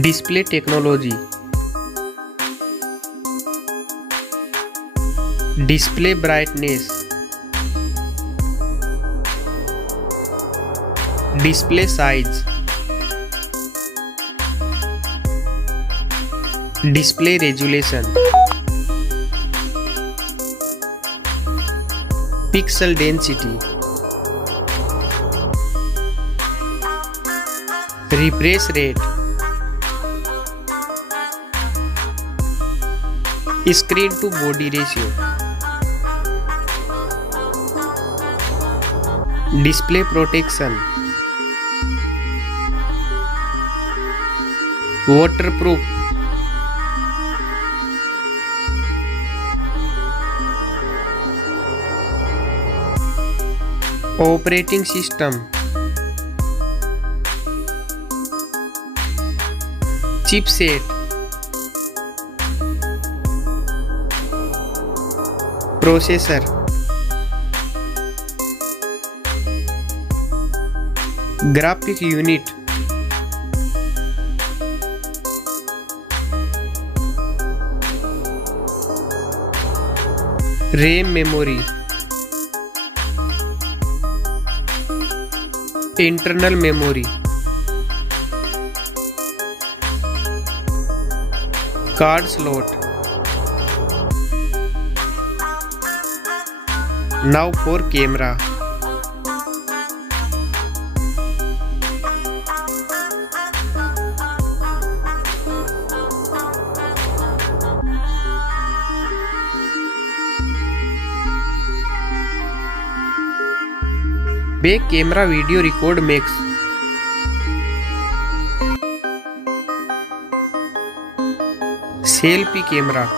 Display technology. Display brightness. Display size. Display resolution. Pixel density. Refresh rate. Screen to body ratio. Display protection. Waterproof. Operating system. Chipset. Processor. Graphic unit. RAM memory. Internal memory. Card slot. Now for camera. Back camera video record makes. Selfie camera.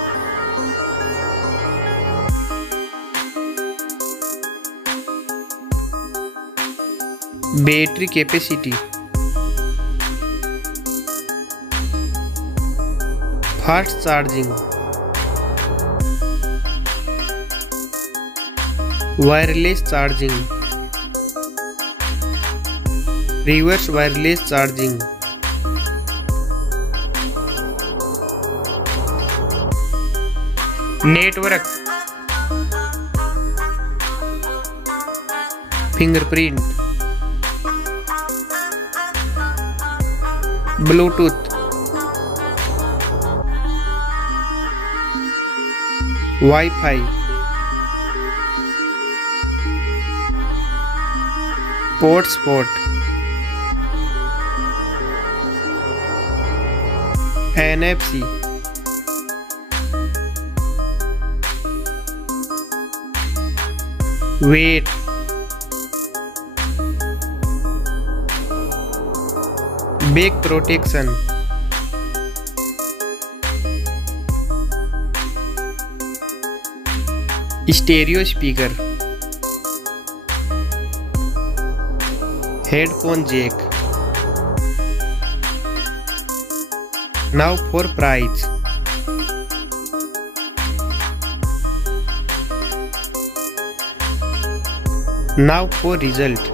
Battery capacity. Fast charging. Wireless charging. Reverse wireless charging. Network. Fingerprint. Bluetooth. Wi-Fi. Hotspot. NFC. Weight. Back protection. Stereo speaker. Headphone jack. Now for price. Now for result.